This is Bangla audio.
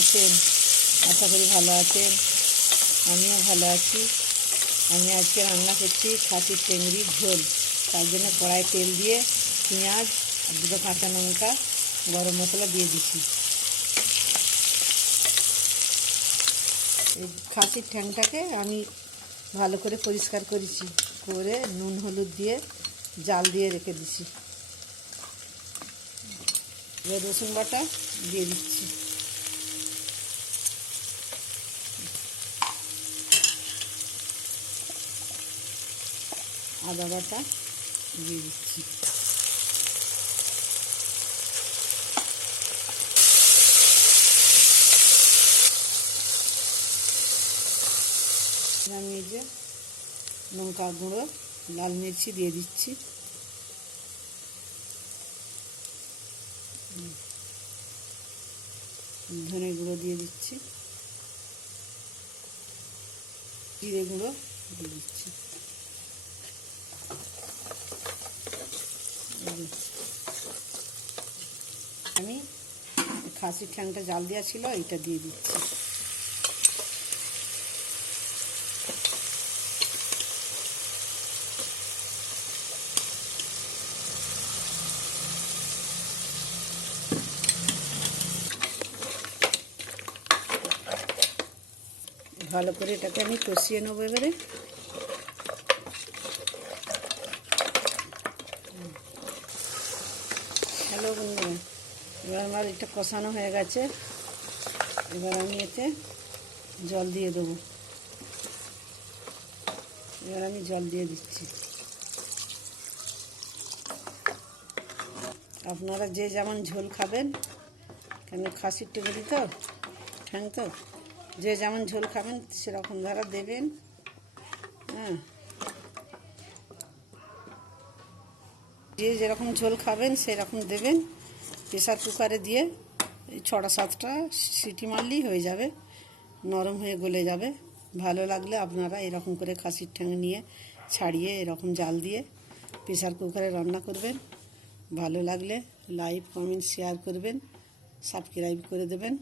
আছেন? আশা করি ভালো আছেন। আমিও ভালো আছি। আমি আজকে রান্না করছি খাসির টেংরির ঝোল। তার জন্য কড়াই তেল দিয়ে পেঁয়াজ আর দুটো কাঁচা লঙ্কা গরম মশলা দিয়ে দিচ্ছি। এই খাসির ঠ্যাংটাকে আমি ভালো করে পরিষ্কার করেছি, করে নুন হলুদ দিয়ে জাল দিয়ে রেখে দিচ্ছি। রসুন বাটা দিয়ে দিচ্ছি, আদা বাটা দিয়ে দিচ্ছি, আমি এই যে লঙ্কা গুঁড়ো লাল মির্চি দিয়ে দিচ্ছি, ধনে গুঁড়ো দিয়ে দিচ্ছি, জিরে গুঁড়ো দিয়ে দিচ্ছি। আমি খাসির ঠ্যাংটা জাল দেওয়া ছিল, এটা দিয়ে দিচ্ছি। ভালো করে এটাকে আমি কষিয়ে নেবো। এবারে হ্যালো বন্ধুরা, এবার আমার এটা কষানো হয়ে গেছে। এবার আমি এতে জল দিয়ে দেবো। এবার আমি জল দিয়ে দিচ্ছি। আপনারা যে যেমন ঝোল খাবেন, কেন খাসির টেংরি তো, ঠ্যাং তো, যে যেমন ঝোল খাবেন সেরকম ধারা দেবেন। হ্যাঁ, যে যেরকম ঝোল খাবেন সেরকম দেবেন। প্রেসার কুকারে দিয়ে 6-7টা সিটি মারলেই হয়ে যাবে, নরম হয়ে গলে যাবে। ভালো লাগলে আপনারা এরকম করে খাসির ঠ্যাং নিয়ে ছাড়িয়ে এরকম জাল দিয়ে প্রেসার কুকারে রান্না করবেন। ভালো লাগলে লাইক কমেন্ট শেয়ার করবেন, সাবস্ক্রাইব করে দেবেন।